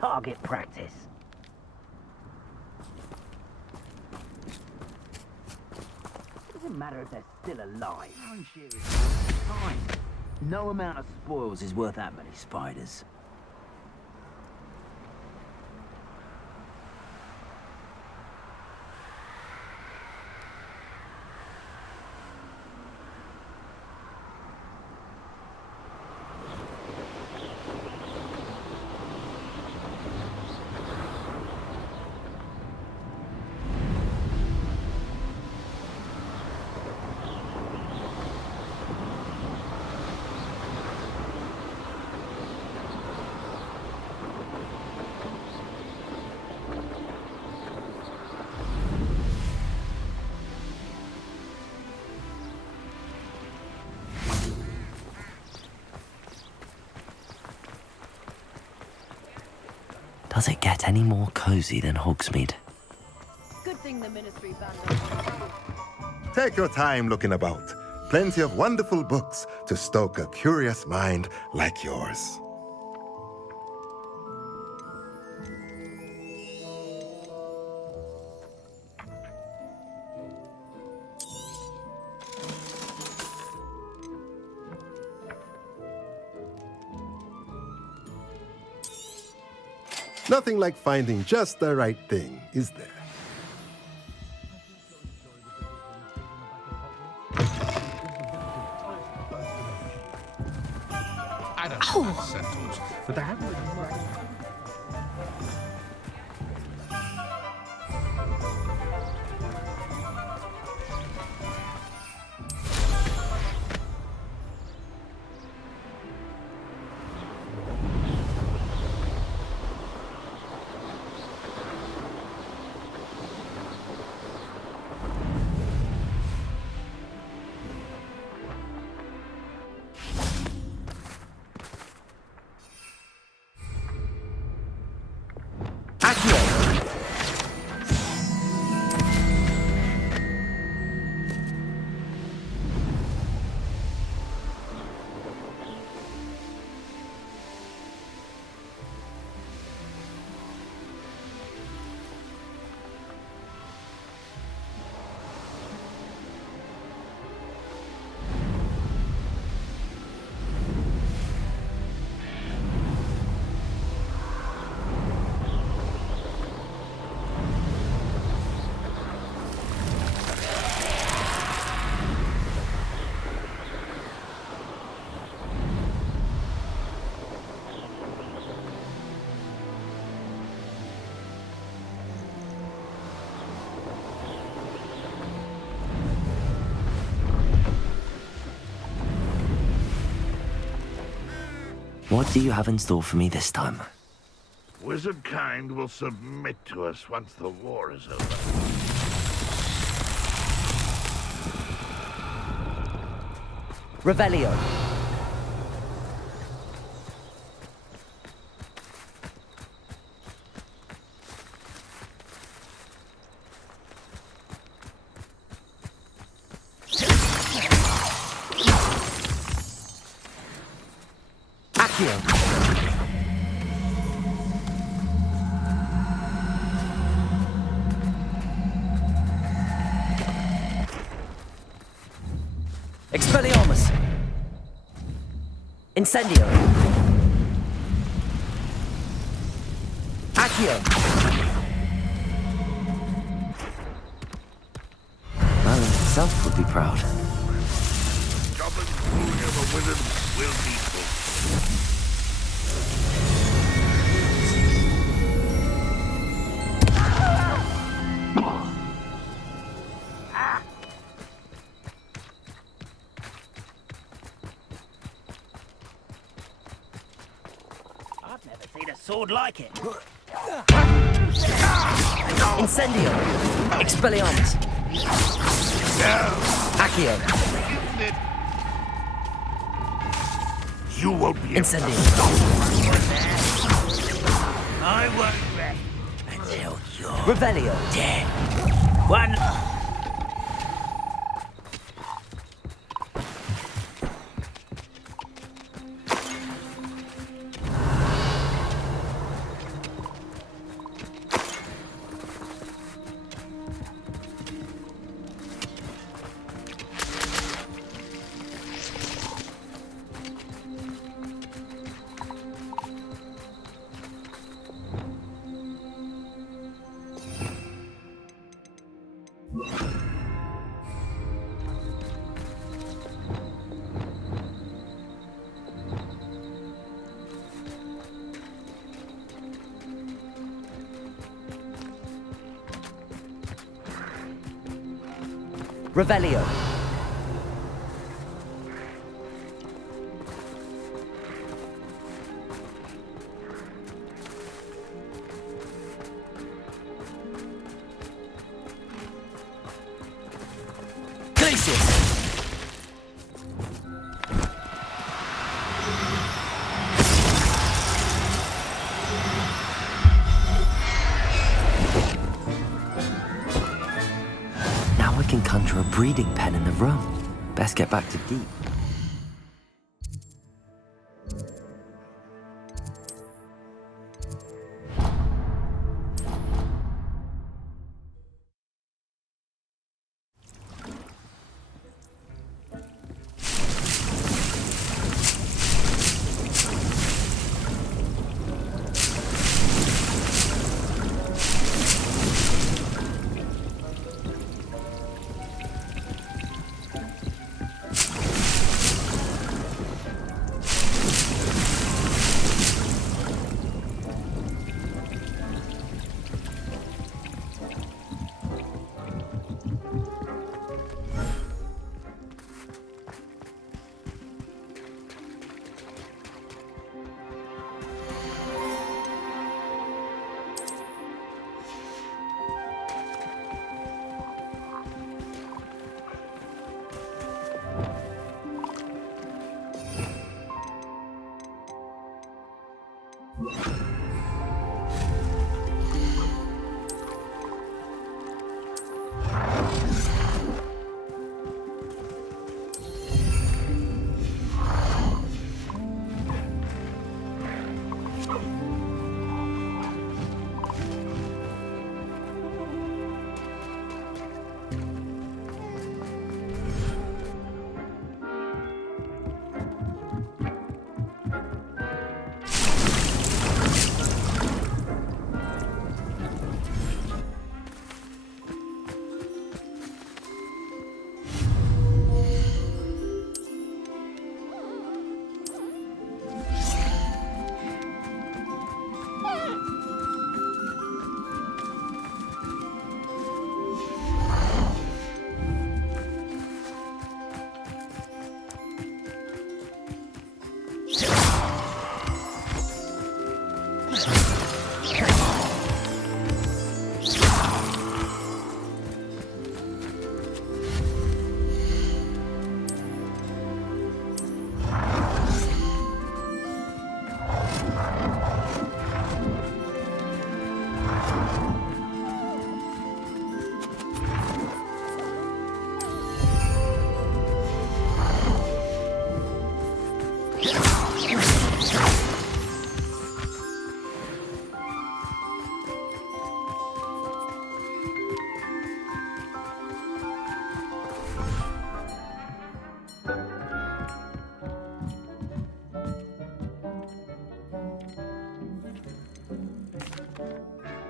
Target practice. Doesn't matter if they're still alive. Iron shear is fine. No amount of spoils is worth that many spiders. Does it get any more cozy than Hogsmeade? Good thing the Ministry banned us. Take your time looking about. Plenty of wonderful books to stoke a curious mind like yours. Nothing like finding just the right thing, is there? I don't know that settles, but I have What do you have in store for me this time? Wizard kind will submit to us once the war is over. Revelio. Expelliarmus! Incendio! Accio! Merlin himself would be proud. Goblins ruling over wizards will be full. I've never seen a sword like it. Incendio! Expelliarmus! Accio! You won't be able to Incendio! I won't rest until you're Revelio! dead. One. Revelio. Glacius. Now I can conjure a breeding pen in the room. Best get back to Deep.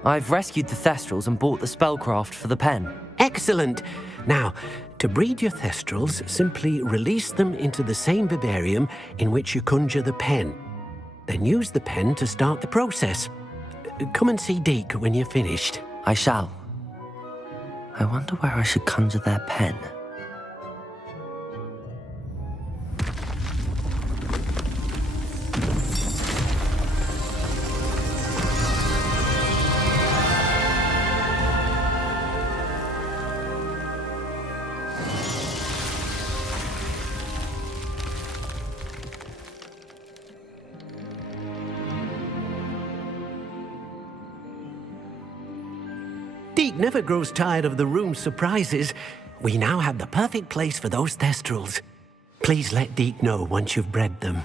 I've rescued the Thestrals and bought the spellcraft for the pen. Excellent. Now, to breed your Thestrals, simply release them into the same vivarium in which you conjure the pen. Then use the pen to start the process. Come and see Deke when you're finished. I shall. I wonder where I should conjure their pen. Deke never grows tired of the room's surprises. We now have the perfect place for those Thestrals. Please let Deke know once you've bred them.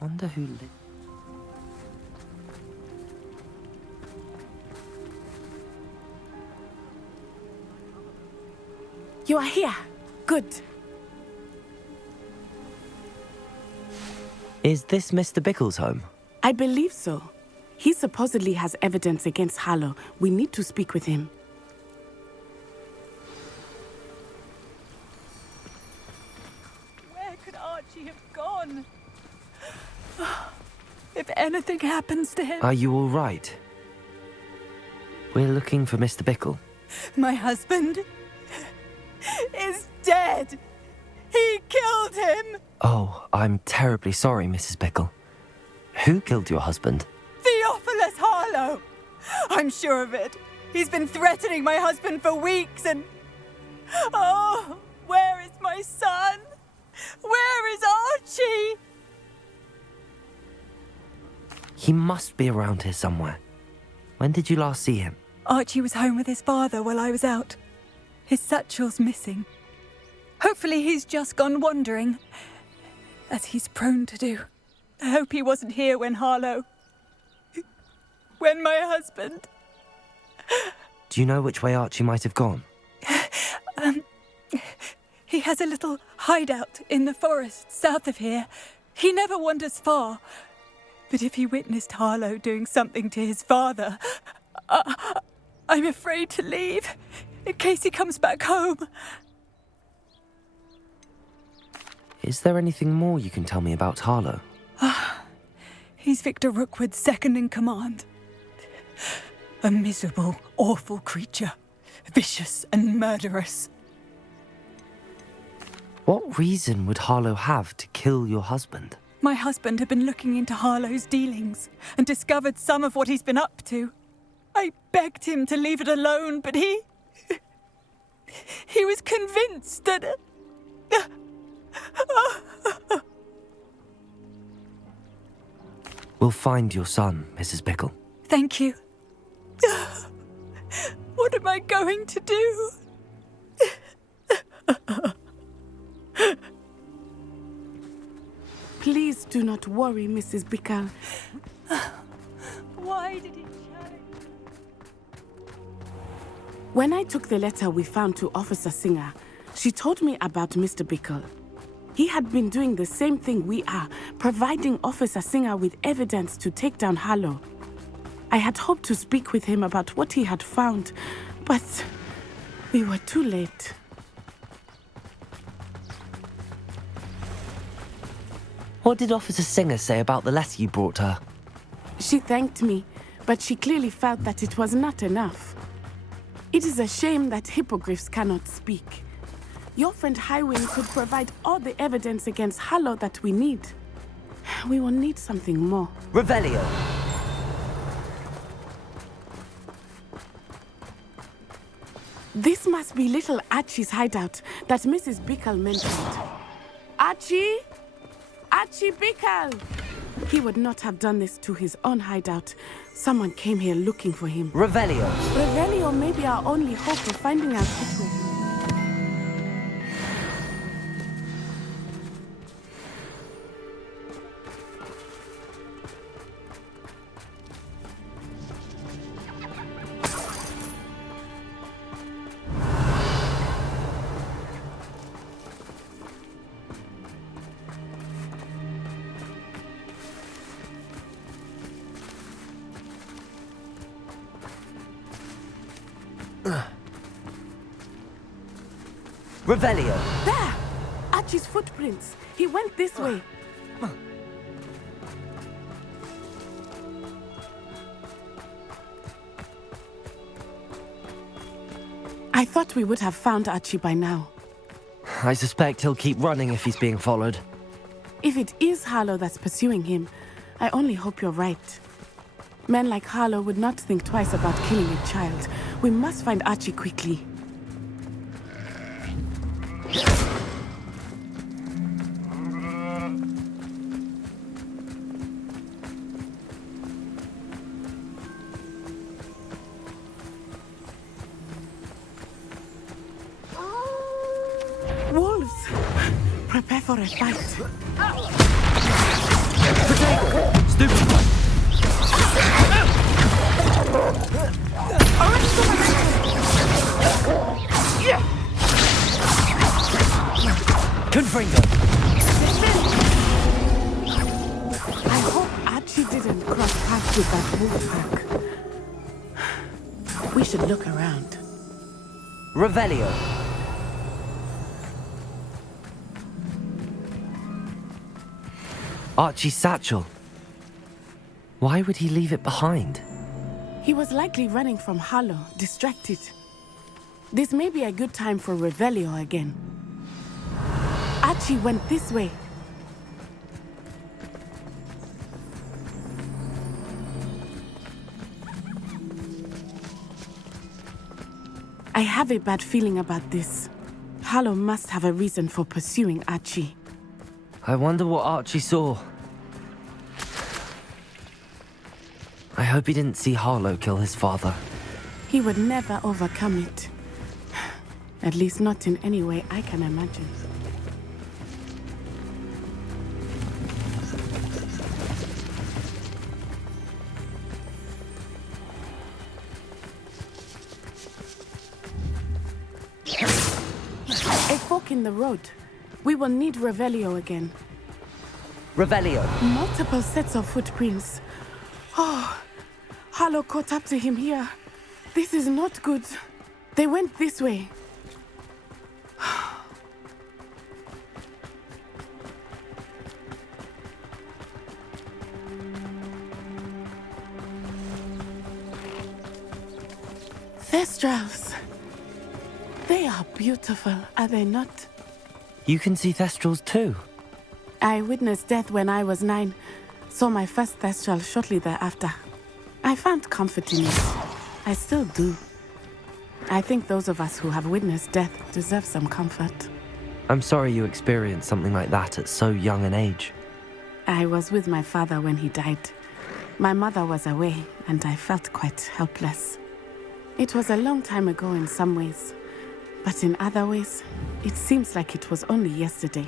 Wonder who lived. You are here. Good. Is this Mr. Bickle's home? I believe so. He supposedly has evidence against Harlow. We need to speak with him. Where could Archie have gone? If anything happens to him... Are you all right? We're looking for Mr. Bickle. My husband is dead. He killed him. Oh, I'm terribly sorry, Mrs. Bickle. Who killed your husband? Theophilus Harlow. I'm sure of it. He's been threatening my husband for weeks and... Oh, where is my son? Where is Archie? He must be around here somewhere. When did you last see him? Archie was home with his father while I was out. His satchel's missing. Hopefully he's just gone wandering, as he's prone to do. I hope he wasn't here when Harlow... when my husband... Do you know which way Archie might have gone? He has a little hideout in the forest south of here. He never wanders far. But if he witnessed Harlow doing something to his father, I'm afraid to leave, in case he comes back home. Is there anything more you can tell me about Harlow? He's Victor Rookwood's second in command. A miserable, awful creature. Vicious and murderous. What reason would Harlow have to kill your husband? My husband had been looking into Harlow's dealings and discovered some of what he's been up to. I begged him to leave it alone, but he was convinced that... We'll find your son, Mrs. Bickle. Thank you. What am I going to do? Please do not worry, Mrs. Bickle. Why did he challenge? When I took the letter we found to Officer Singer, she told me about Mr. Bickle. He had been doing the same thing we are, providing Officer Singer with evidence to take down Harlow. I had hoped to speak with him about what he had found, but we were too late. What did Officer Singer say about the letter you brought her? She thanked me, but she clearly felt that it was not enough. It is a shame that hippogriffs cannot speak. Your friend Highwind could provide all the evidence against Harlow that we need. We will need something more. Revelio! This must be little Archie's hideout that Mrs. Bickle mentioned. Archie? Archie Bickle! He would not have done this to his own hideout. Someone came here looking for him. Revelio. Revelio may be our only hope of finding out which way. Revelio. There! Archie's footprints. He went this way. I thought we would have found Archie by now. I suspect he'll keep running if he's being followed. If it is Harlow that's pursuing him, I only hope you're right. Men like Harlow would not think twice about killing a child. We must find Archie quickly. Wolves! Prepare for a fight. Stupid! Confringo! I hope Archie didn't cross paths with that wolf pack. We should look around. Revelio. Archie's satchel. Why would he leave it behind? He was likely running from Harlow, distracted. This may be a good time for Revelio again. Archie went this way. I have a bad feeling about this. Harlow must have a reason for pursuing Archie. I wonder what Archie saw. I hope he didn't see Harlow kill his father. He would never overcome it. At least not in any way I can imagine. A fork in the road. We will need Revelio again. Revelio. Multiple sets of footprints. Oh, Harlow caught up to him here. This is not good. They went this way. Thestrals. They are beautiful, are they not? You can see Thestrals too. I witnessed death when I was 9. Saw my first Thestral shortly thereafter. I found comfort in it. I still do. I think those of us who have witnessed death deserve some comfort. I'm sorry you experienced something like that at so young an age. I was with my father when he died. My mother was away, and I felt quite helpless. It was a long time ago in some ways, but in other ways, it seems like it was only yesterday.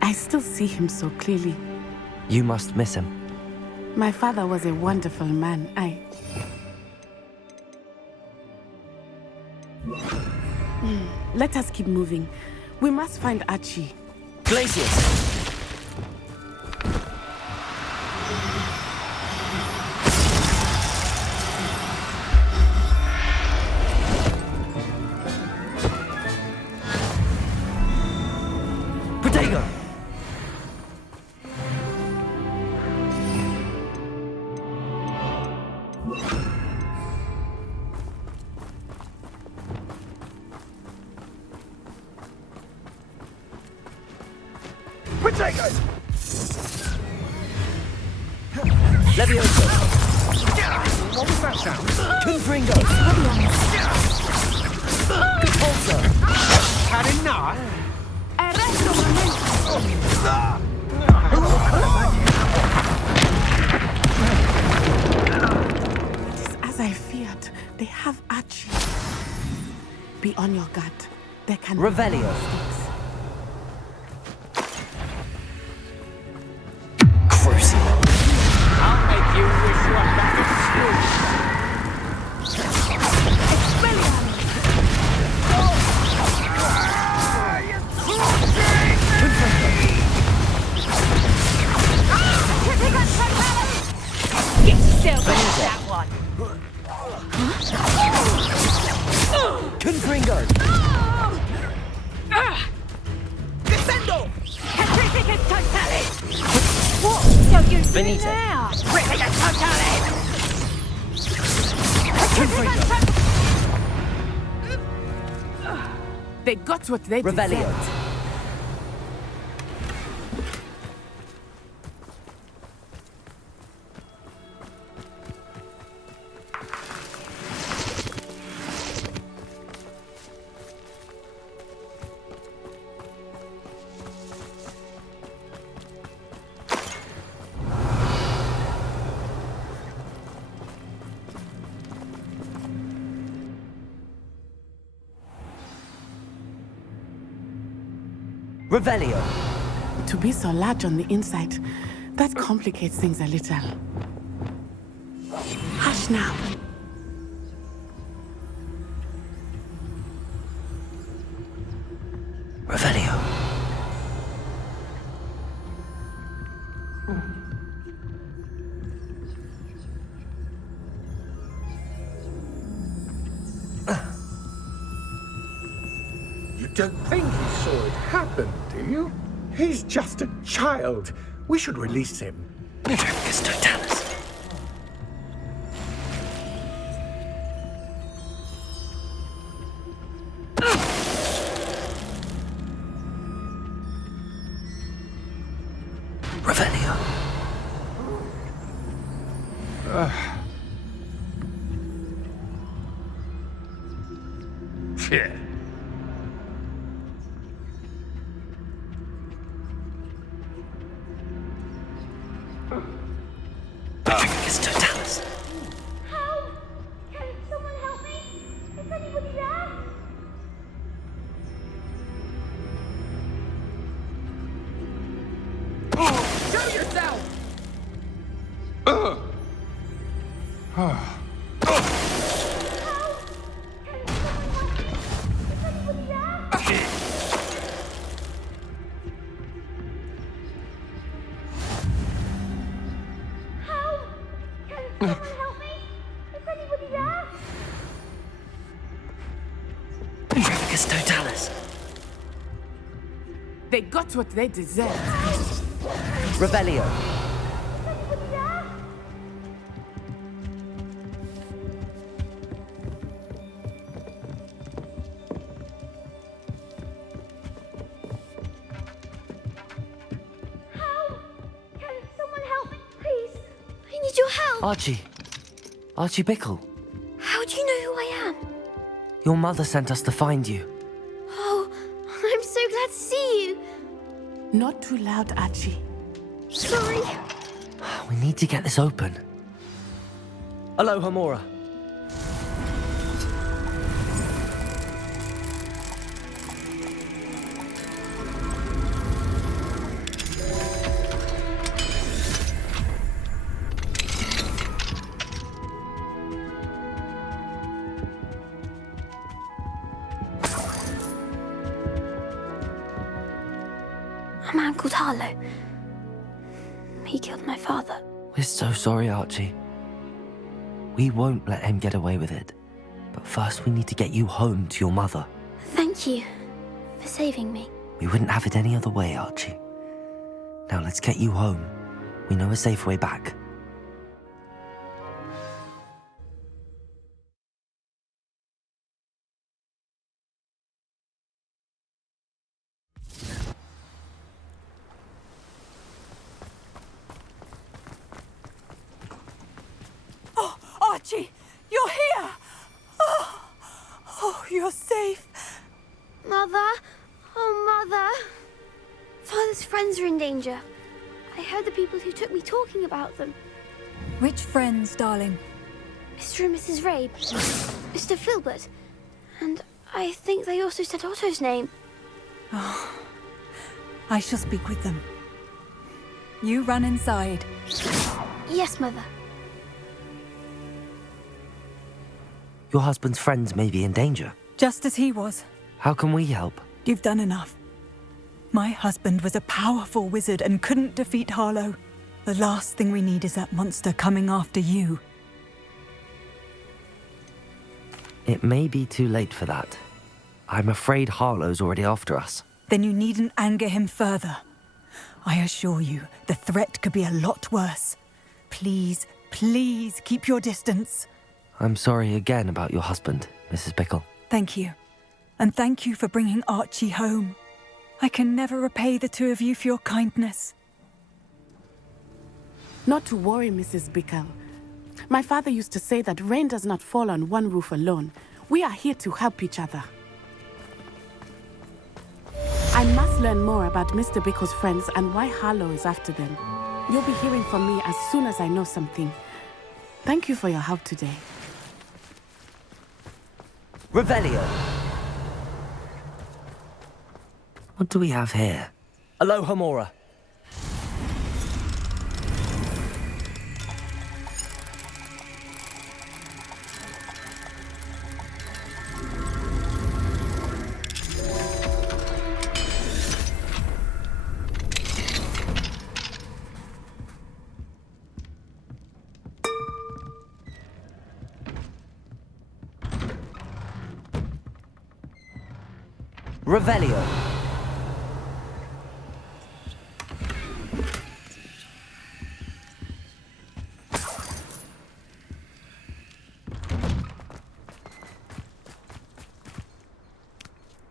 I still see him so clearly. You must miss him. My father was a wonderful man. Let us keep moving. We must find Archie. Glacius! Protego! Levioso! What was that sound? Confringo! Compulsor! Cannon, nah. Arresto, momento. Be on your guard. There can be Revelio. mistakes. Crucible. I'll make you wish you were back at school. Get yourself out of that one! Confringo. Descendo! Petrificus totalis! What don't you do Benito. now? Petrificus totalis! Confringo. They got what they Revelio. deserved. Revelio. To be so large on the inside, that complicates things a little. Hush now. Revelio. You don't think he saw it happen, do you? He's just a child. We should release him. Petrificus totalis. Revelio. Yeah. Petrificus totalis. Help! Can someone help me? Is anybody there? Show yourself! Someone help me! Is anybody there? Petrificus totalis. They got what they deserved. Revelio. Anybody there? Help! Can someone help me, please? I need your help. Archie. Archie Bickle. How do you know who I am? Your mother sent us to find you. Oh, I'm so glad to see you. Not too loud, Archie. Sorry. We need to get this open. Aloha, Mora. A man called Harlow. He killed my father. We're so sorry, Archie. We won't let him get away with it. But first, we need to get you home to your mother. Thank you for saving me. We wouldn't have it any other way, Archie. Now let's get you home. We know a safe way back. Oh, Archie, you're here! Oh, you're safe. Mother? Oh, Mother. Father's friends are in danger. I heard the people who took me talking about them. Which friends, darling? Mr. and Mrs. Rabe, Mr. Filbert, and I think they also said Otto's name. I shall speak with them. You run inside. Yes, Mother. Your husband's friends may be in danger. Just as he was. How can we help? You've done enough. My husband was a powerful wizard and couldn't defeat Harlow. The last thing we need is that monster coming after you. It may be too late for that. I'm afraid Harlow's already after us. Then you needn't anger him further. I assure you, the threat could be a lot worse. Please, please keep your distance. I'm sorry again about your husband, Mrs. Bickle. Thank you. And thank you for bringing Archie home. I can never repay the two of you for your kindness. Not to worry, Mrs. Bickle. My father used to say that rain does not fall on one roof alone. We are here to help each other. I must learn more about Mr. Bickle's friends and why Harlow is after them. You'll be hearing from me as soon as I know something. Thank you for your help today. Revelio! What do we have here? Aloha Mora. Revelio.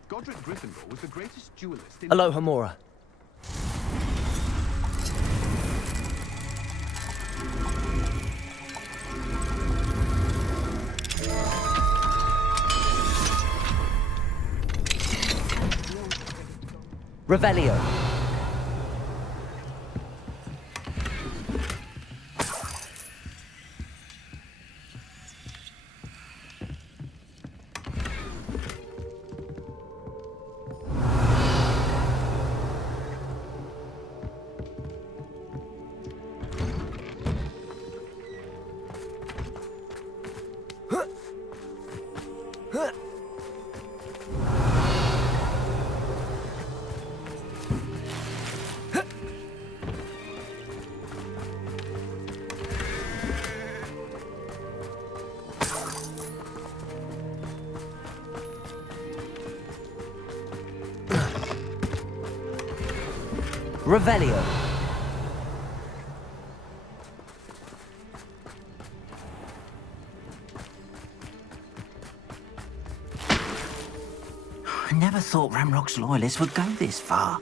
Godric Gryffindor was the greatest duelist in... Aloha Mora. Revelio. Revelio. I never thought Ramrock's loyalists would go this far.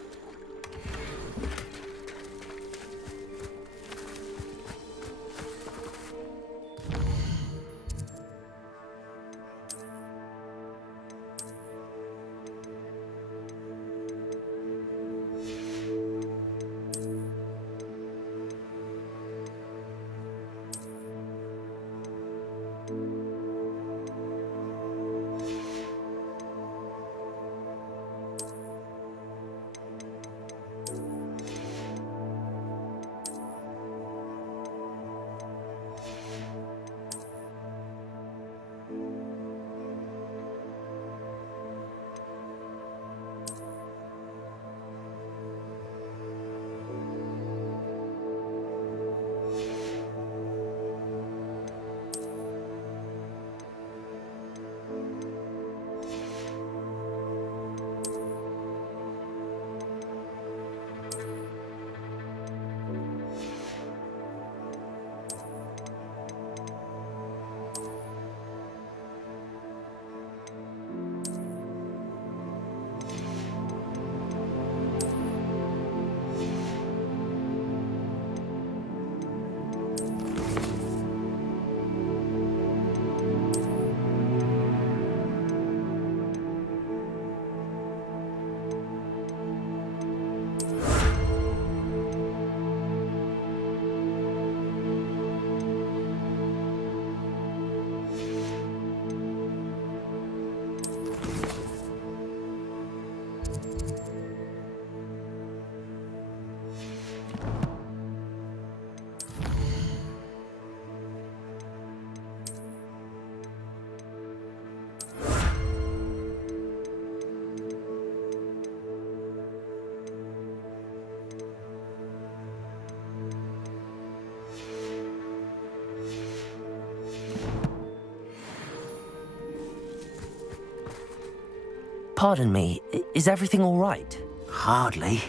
Pardon me, is everything all right? Hardly.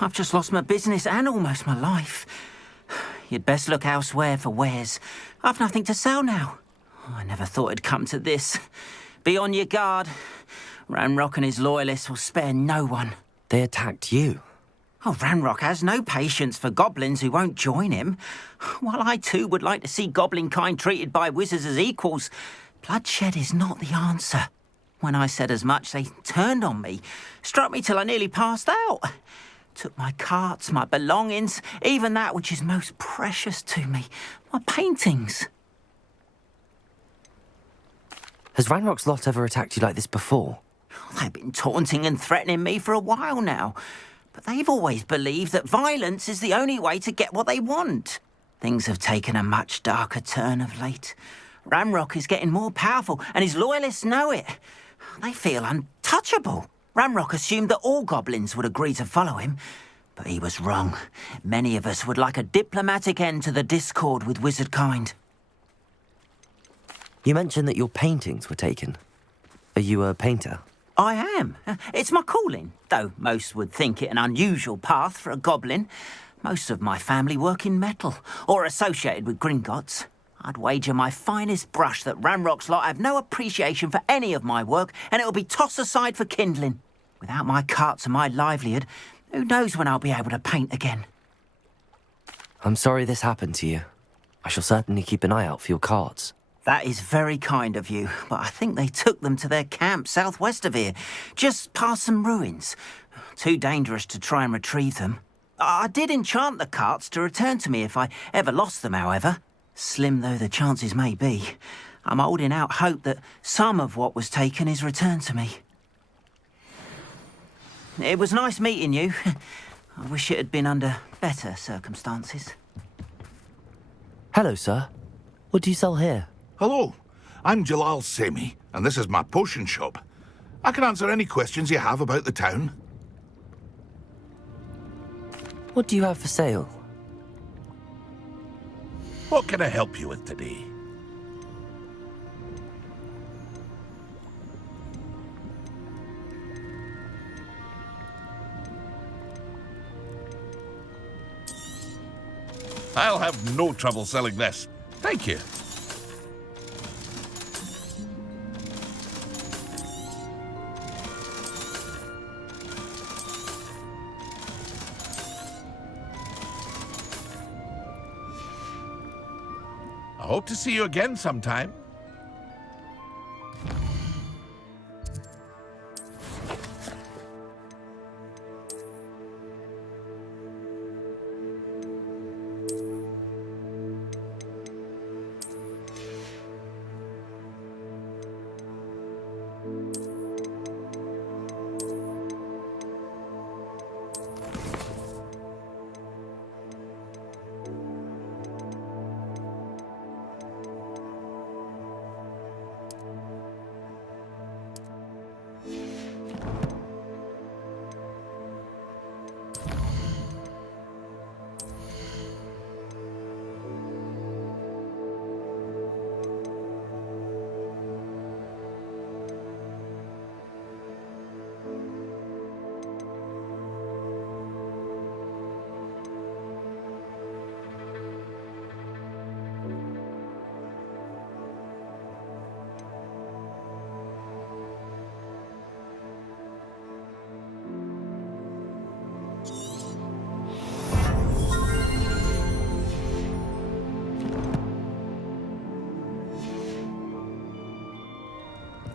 I've just lost my business and almost my life. You'd best look elsewhere for wares. I've nothing to sell now. I never thought it'd come to this. Be on your guard. Ranrock and his loyalists will spare no one. They attacked you. Oh, Ranrock has no patience for goblins who won't join him. While I too would like to see goblin kind treated by wizards as equals, bloodshed is not the answer. When I said as much, they turned on me, struck me till I nearly passed out. Took my carts, my belongings, even that which is most precious to me, my paintings. Has Ranrock's lot ever attacked you like this before? They've been taunting and threatening me for a while now, but they've always believed that violence is the only way to get what they want. Things have taken a much darker turn of late. Ranrock is getting more powerful, and his loyalists know it. They feel untouchable. Ranrock assumed that all goblins would agree to follow him, but he was wrong. Many of us would like a diplomatic end to the discord with wizard kind. You mentioned that your paintings were taken. Are you a painter? I am. It's my calling, though most would think it an unusual path for a goblin. Most of my family work in metal, or associated with Gringotts. I'd wager my finest brush that Ranrock's lot have no appreciation for any of my work, and it'll be tossed aside for kindling. Without my carts and my livelihood, who knows when I'll be able to paint again? I'm sorry this happened to you. I shall certainly keep an eye out for your carts. That is very kind of you, but I think they took them to their camp southwest of here, just past some ruins. Too dangerous to try and retrieve them. I did enchant the carts to return to me if I ever lost them, however. Slim though the chances may be, I'm holding out hope that some of what was taken is returned to me. It was nice meeting you. I wish it had been under better circumstances. Hello, sir. What do you sell here? Hello, I'm Jalal Semi, and this is my potion shop. I can answer any questions you have about the town. What do you have for sale? What can I help you with today? I'll have no trouble selling this. Thank you. I hope to see you again sometime.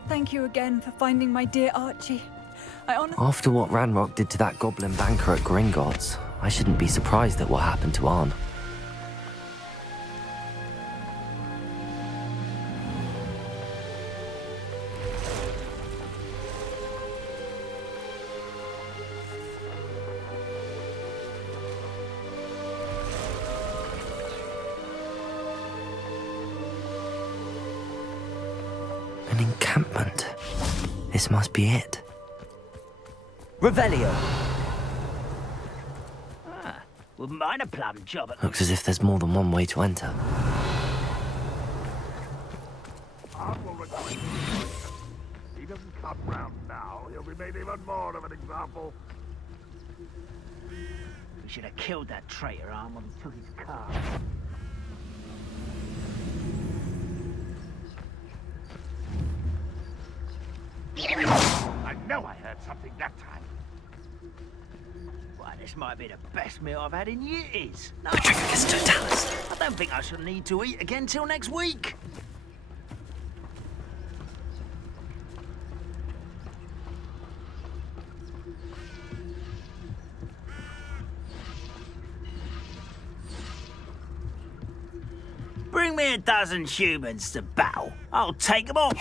Thank you again for finding my dear Archie. After what Ranrock did to that goblin banker at Gringotts, I shouldn't be surprised at what happened to Arn. An encampment. This must be it. Revelio. Well, mine a plum job at Looks as if there's more than one way to enter. He doesn't come round now. You'll be made even more of an example. We should have killed that traitor arm when we took his car. I know I heard something that time. Why, this might be the best meal I've had in years. No, Patricus Totalis. I don't think I shall need to eat again till next week. Bring me a dozen humans to battle. I'll take them all.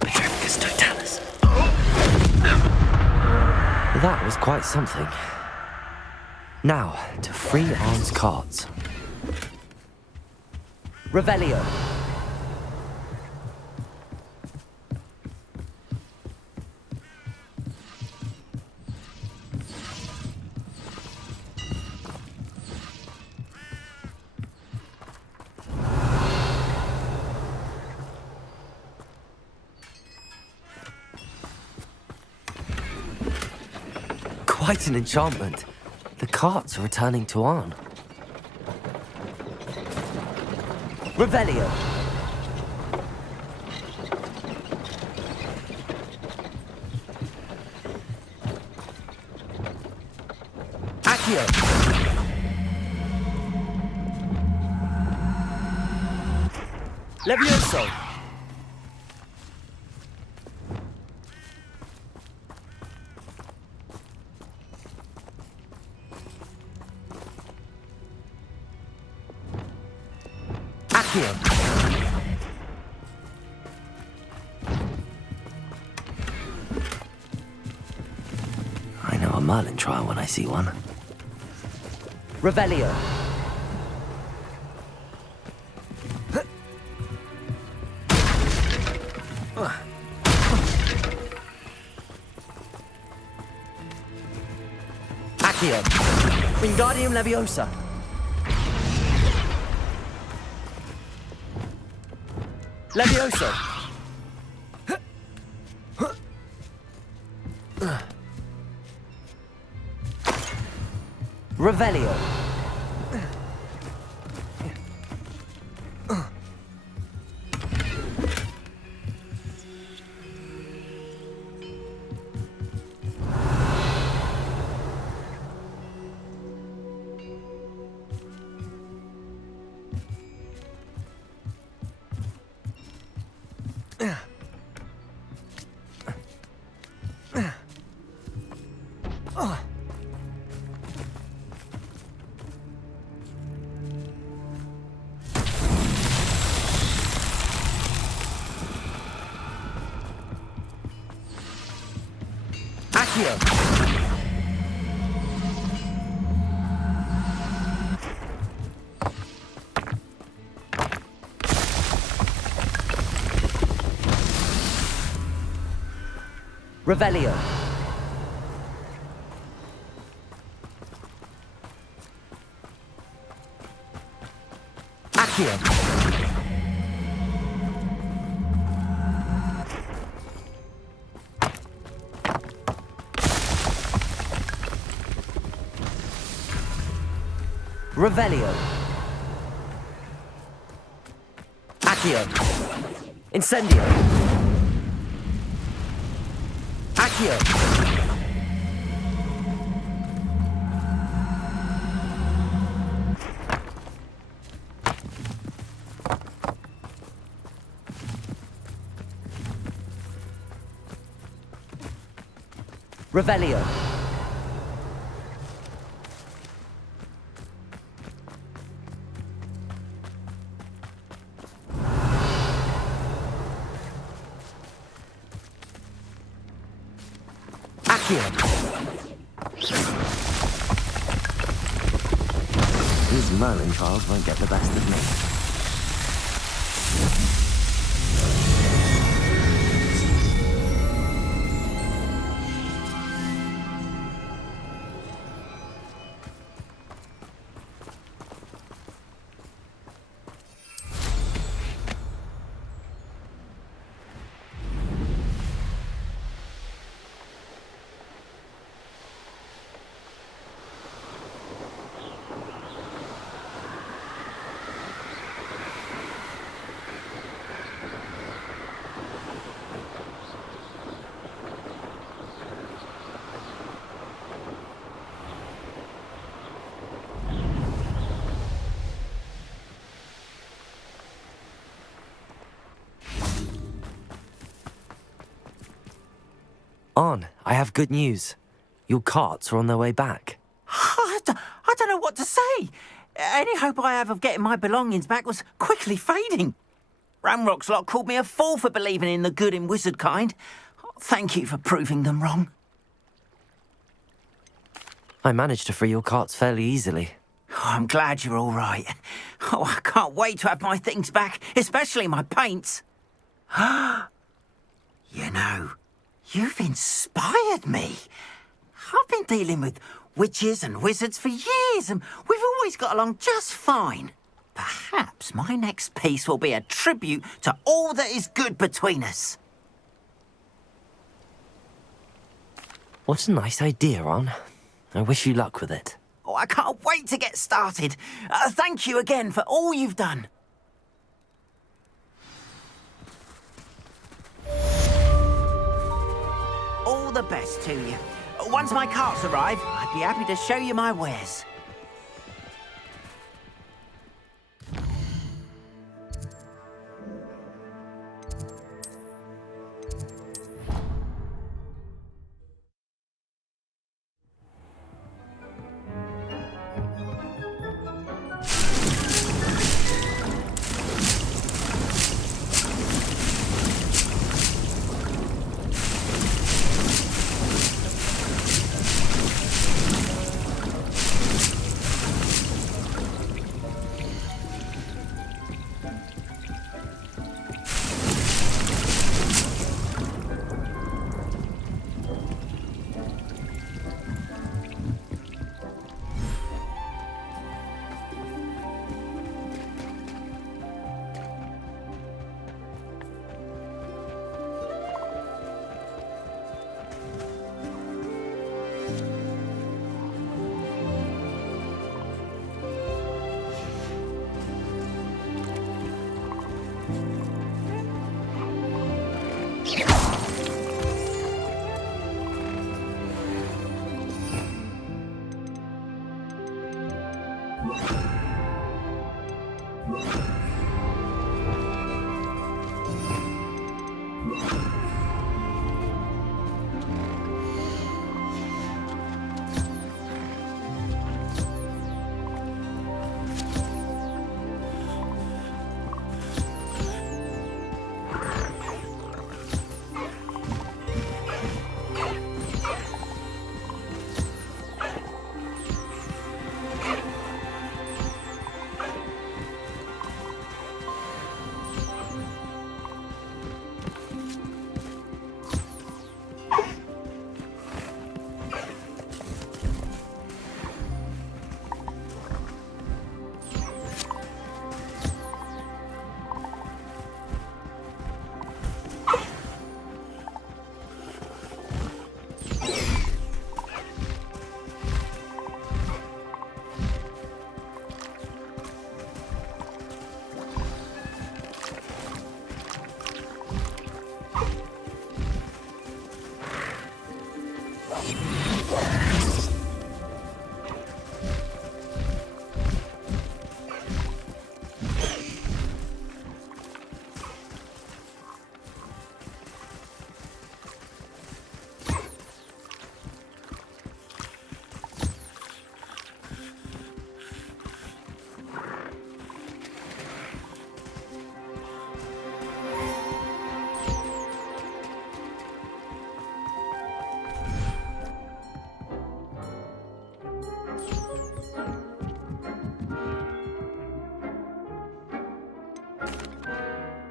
Patricus Totalis. That was quite something. Now, to free Arn's cards. Revelio. Quite an enchantment. The carts are returning to Arn. Revelio. Accio. Levioso. Accio. I know a Merlin trial when I see one. Revelio. Accio. Wingardium Leviosa. Levioso. Revelio. Accio. Revelio. Accio. Revelio. Accio. Incendio. Accio. Revelio. These Merlin trials won't get the best of me. Arn, I have good news. Your carts are on their way back. I don't know what to say. Any hope I have of getting my belongings back was quickly fading. Ramrock's lot called me a fool for believing in the good in wizard kind. Thank you for proving them wrong. I managed to free your carts fairly easily. Oh, I'm glad you're all right. Oh, I can't wait to have my things back, especially my paints. You know, you've inspired me. I've been dealing with witches and wizards for years, and we've always got along just fine. Perhaps my next piece will be a tribute to all that is good between us. What a nice idea, Arn. I wish you luck with it. Oh, I can't wait to get started. Thank you again for all you've done. All the best to you. Once my carts arrive, I'd be happy to show you my wares.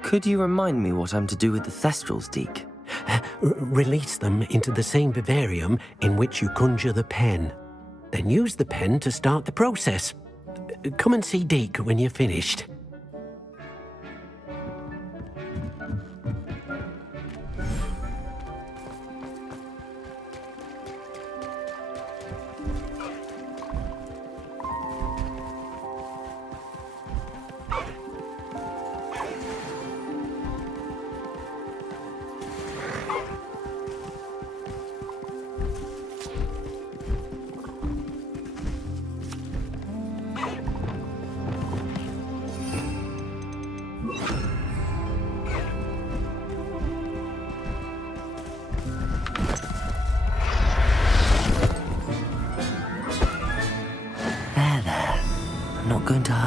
Could you remind me what I'm to do with the Thestrals, Deke? Release them into the same vivarium in which you conjure the pen. Then use the pen to start the process. Come and see Deke when you're finished.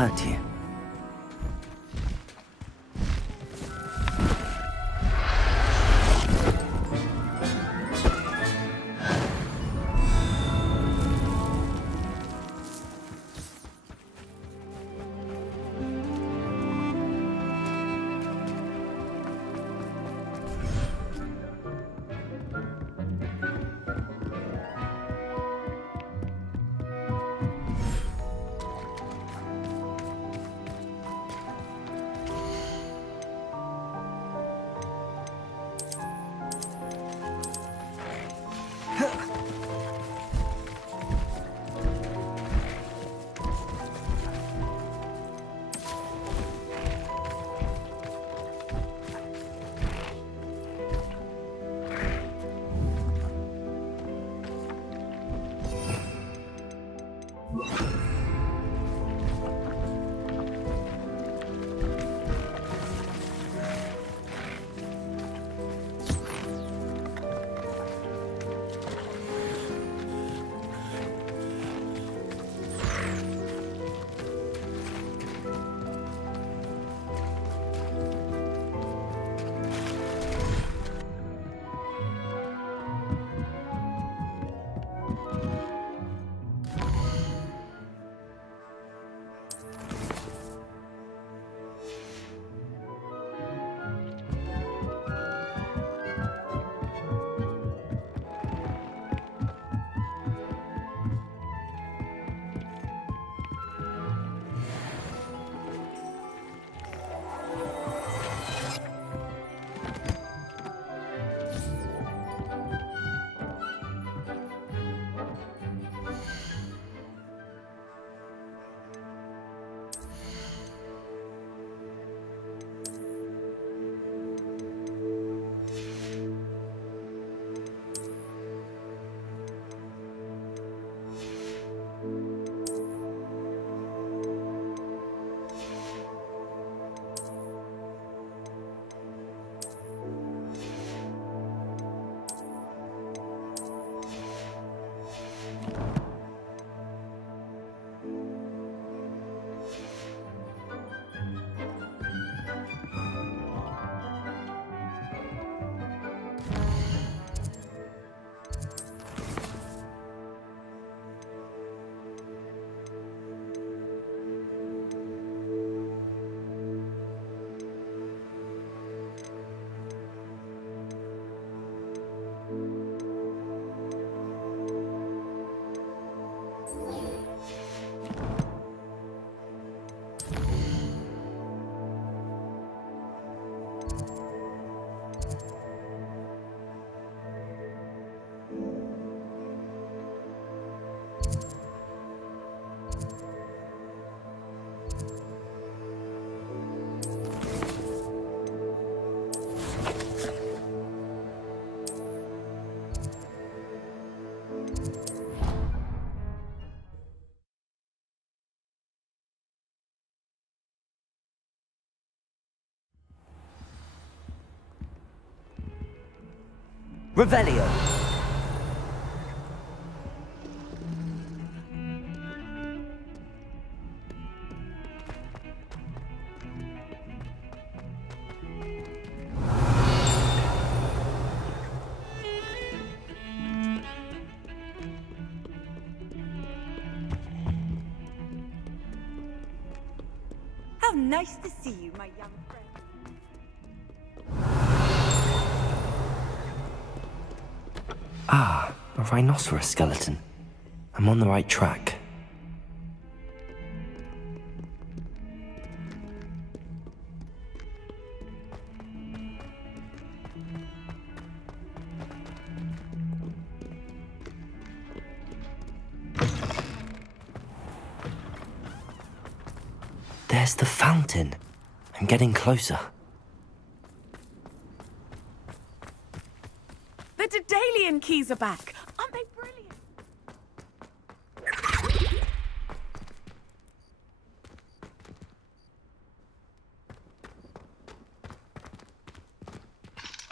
hurt you. Revelio. How nice to see you, my young friend. Ah, a rhinoceros skeleton. I'm on the right track. There's the fountain. I'm getting closer. The Daedalian keys are back. Aren't they brilliant?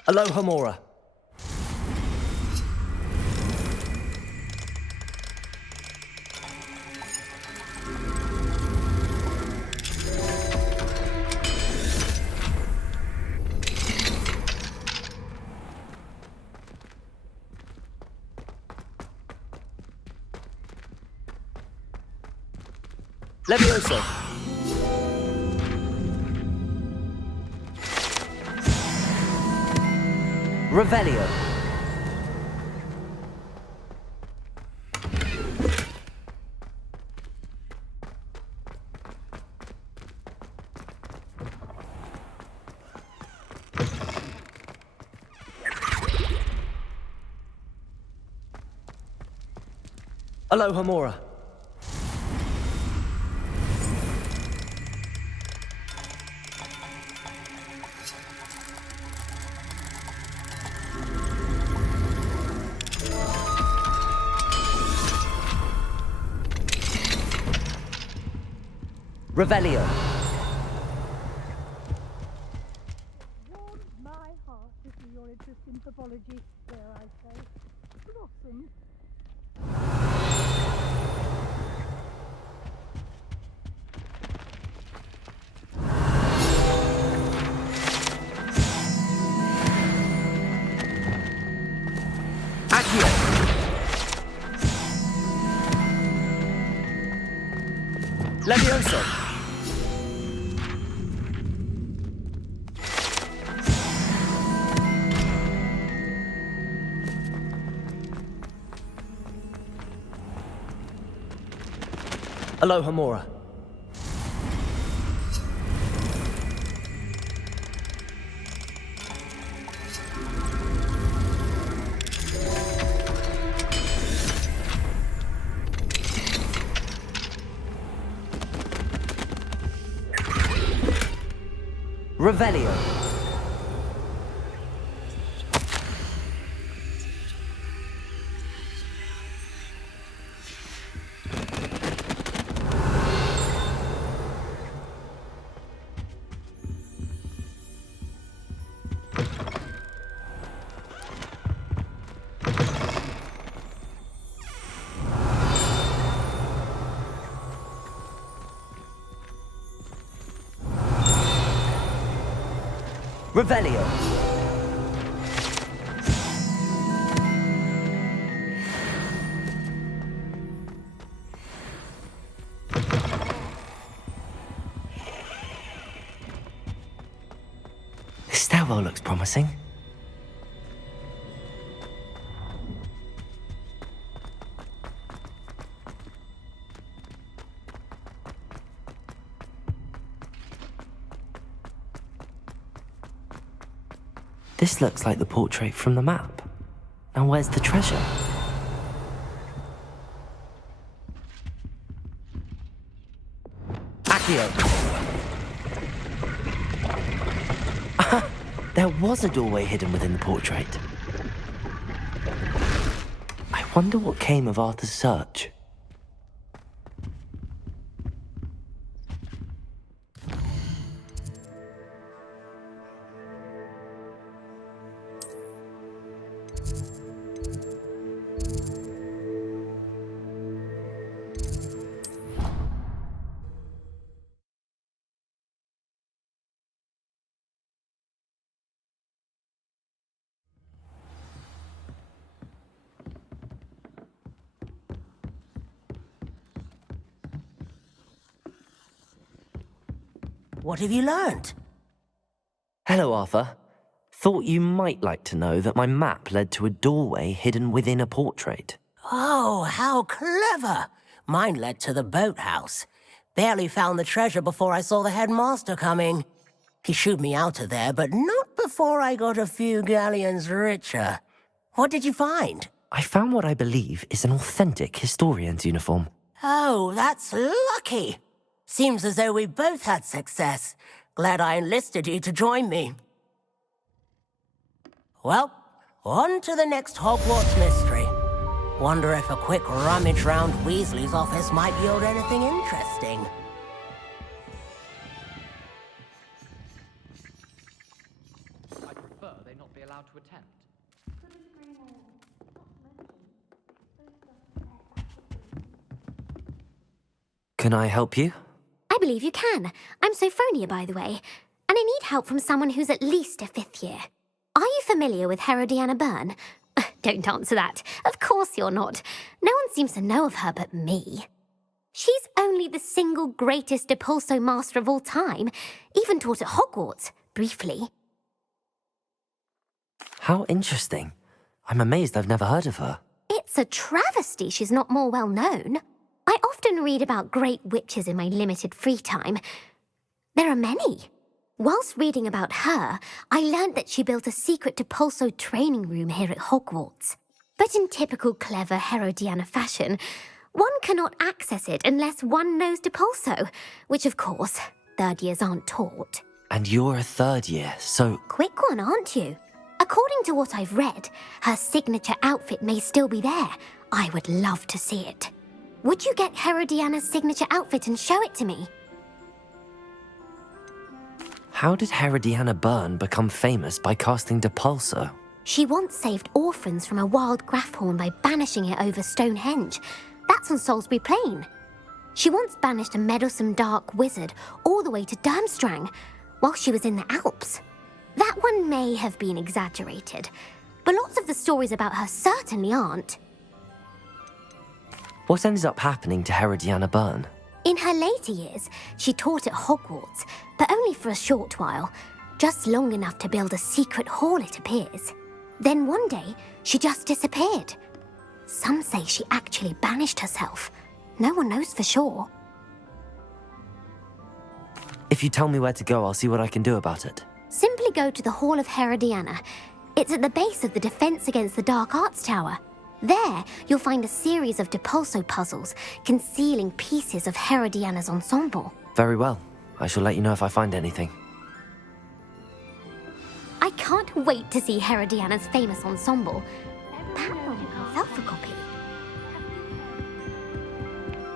Aloha, Mora. Levioso. Revelio. Aloha Mora. Revelio. Warms my heart to see your interest in pathology, dare I say. Blossom. Accio. Levioso. Aloha Mora. Revelio. Revelio. This stairwell looks promising. This looks like the portrait from the map. Now where's the treasure? Accio! There was a doorway hidden within the portrait. I wonder what came of Arthur's search. What have you learned? Hello, Arthur. Thought you might like to know that my map led to a doorway hidden within a portrait. Oh, how clever! Mine led to the boathouse. Barely found the treasure before I saw the headmaster coming. He shooed me out of there, but not before I got a few galleons richer. What did you find? I found what I believe is an authentic historian's uniform. Oh, that's lucky. Seems as though we both had success. Glad I enlisted you to join me. Well, on to the next Hogwarts mystery. Wonder if a quick rummage round Weasley's office might yield anything interesting. I prefer they not be allowed to attend. Can I help you? I believe you can. I'm Sophronia, by the way, and I need help from someone who's at least a 5th year. Are you familiar with Herodiana Byrne? Don't answer that. Of course you're not. No one seems to know of her but me. She's only the single greatest Depulso master of all time, even taught at Hogwarts, briefly. How interesting. I'm amazed I've never heard of her. It's a travesty she's not more well known. I often read about great witches in my limited free time. There are many. Whilst reading about her, I learned that she built a secret Depulso training room here at Hogwarts. But in typical clever Herodiana fashion, one cannot access it unless one knows Depulso, which of course, third years aren't taught. And you're a third year, so... Quick one, aren't you? According to what I've read, her signature outfit may still be there. I would love to see it. Would you get Herodiana's signature outfit and show it to me? How did Herodiana Byrne become famous by casting Depulso? She once saved orphans from a wild Graffhorn by banishing it over Stonehenge. That's on Salisbury Plain. She once banished a meddlesome dark wizard all the way to Durmstrang while she was in the Alps. That one may have been exaggerated, but lots of the stories about her certainly aren't. What ended up happening to Herodiana Byrne? In her later years, she taught at Hogwarts, but only for a short while, just long enough to build a secret hall, it appears. Then one day, she just disappeared. Some say she actually banished herself. No one knows for sure. If you tell me where to go, I'll see what I can do about it. Simply go to the Hall of Herodiana. It's at the base of the Defense Against the Dark Arts Tower. There, you'll find a series of Depulso puzzles concealing pieces of Herodiana's ensemble. Very well. I shall let you know if I find anything. I can't wait to see Herodiana's famous ensemble. That one myself a copy.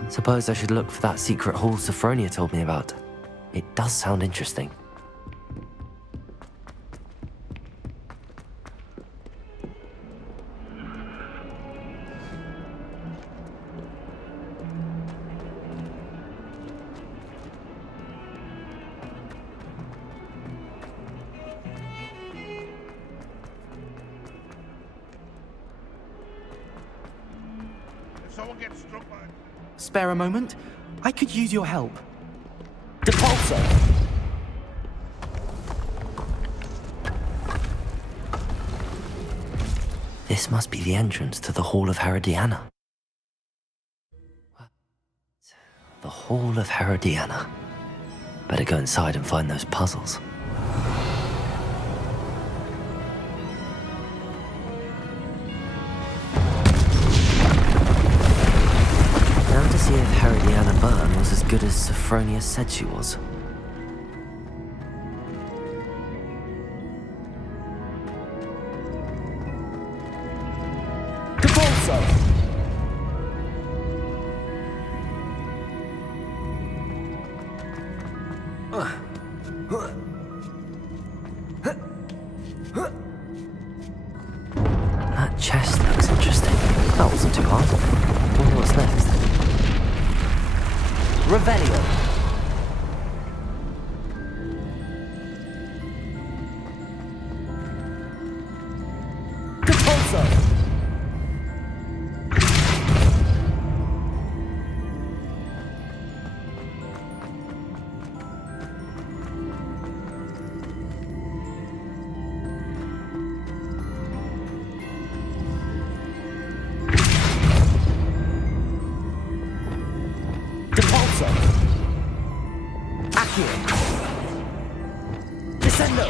Suppose I should look for that secret hall Sophronia told me about. It does sound interesting. Someone gets struck by... Spare a moment? I could use your help. Depulso! This must be the entrance to the Hall of Herodiana. What? The Hall of Herodiana. Better go inside and find those puzzles. Now to see if Herodiana Byrne was as good as Sophronia said she was. That chest looks interesting. That wasn't too hard. Wonder what's next. Revelio. Depulso! Depulso! Accio! Descendo!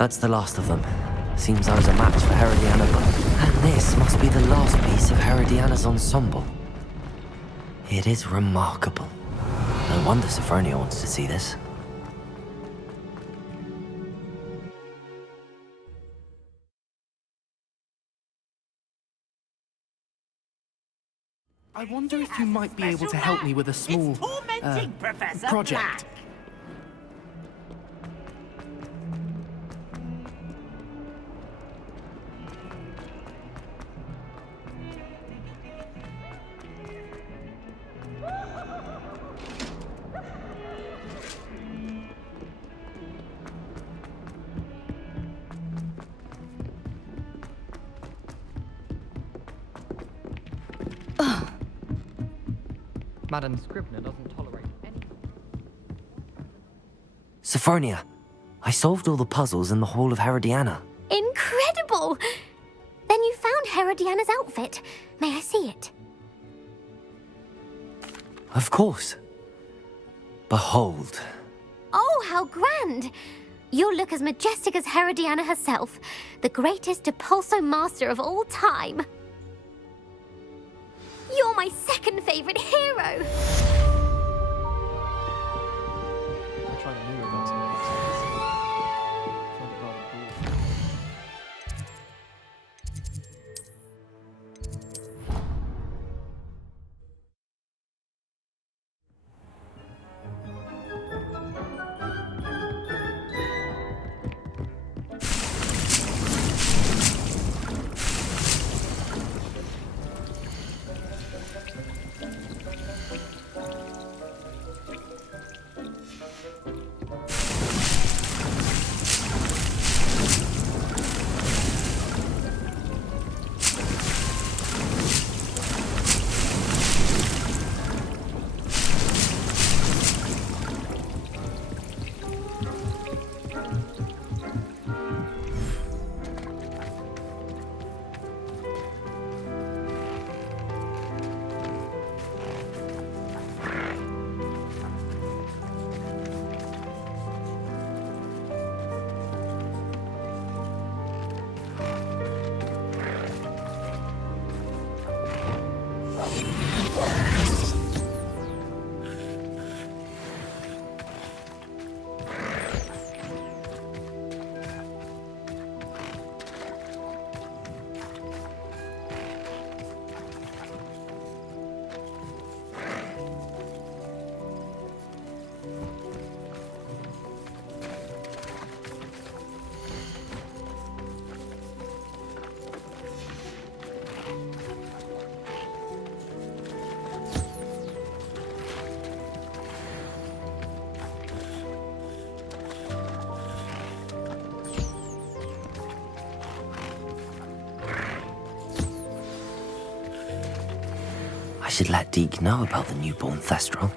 That's the last of them. Seems I was a match for Herodiana, and this must be the last piece of Herodiana's ensemble. It is remarkable. No wonder Sophronia wants to see this. I wonder if you might be able to help me with a small project. Madam Scribner doesn't tolerate any... Sophronia, I solved all the puzzles in the Hall of Herodiana. Incredible! Then you found Herodiana's outfit. May I see it? Of course. Behold. Oh, how grand! You'll look as majestic as Herodiana herself, the greatest Depulso master of all time. You're my second favorite hero! I tried a new remote and it found it rather boring. I should let Deke know about the newborn Thestral.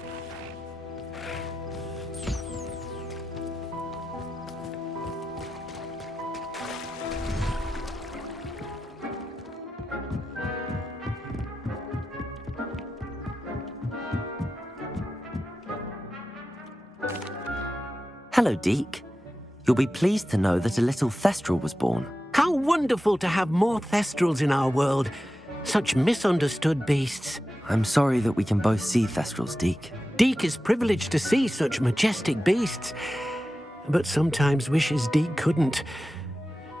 Hello, Deke. You'll be pleased to know that a little Thestral was born. How wonderful to have more Thestrals in our world. Such misunderstood beasts. I'm sorry that we can both see Thestrals, Deke. Deke is privileged to see such majestic beasts, but sometimes wishes Deke couldn't.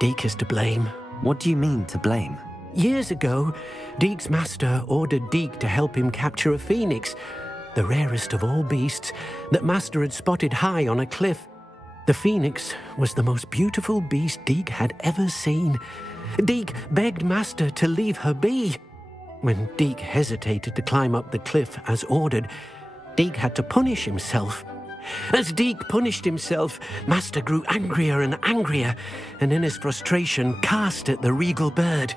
Deke is to blame. What do you mean, to blame? Years ago, Deke's master ordered Deke to help him capture a phoenix, the rarest of all beasts, that master had spotted high on a cliff. The phoenix was the most beautiful beast Deke had ever seen. Deke begged master to leave her be. When Deke hesitated to climb up the cliff as ordered, Deke had to punish himself. As Deke punished himself, master grew angrier and angrier, and in his frustration cast at the regal bird.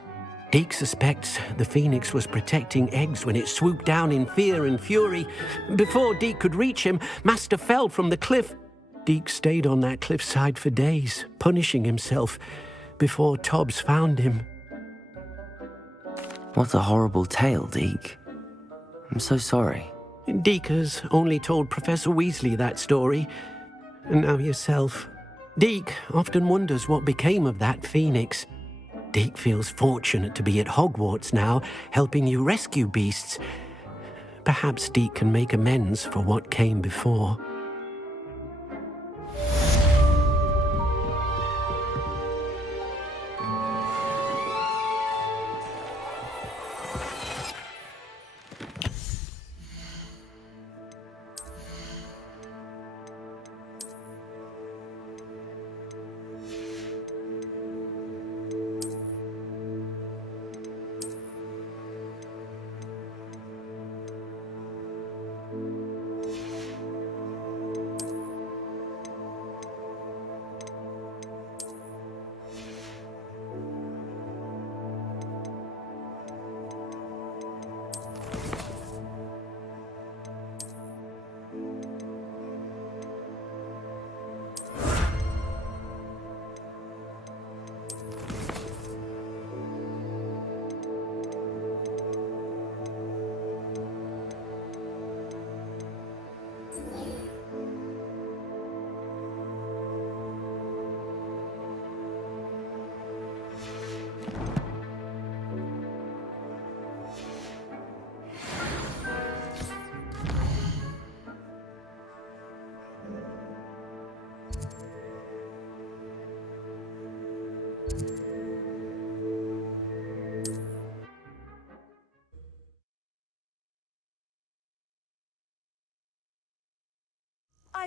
Deke suspects the phoenix was protecting eggs when it swooped down in fear and fury. Before Deke could reach him, master fell from the cliff. Deke stayed on that cliffside for days, punishing himself, before Tobbs found him. What a horrible tale, Deke. I'm so sorry. Deke has only told Professor Weasley that story, and now yourself. Deke often wonders what became of that phoenix. Deke feels fortunate to be at Hogwarts now, helping you rescue beasts. Perhaps Deke can make amends for what came before.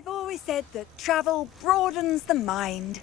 I've always said that travel broadens the mind.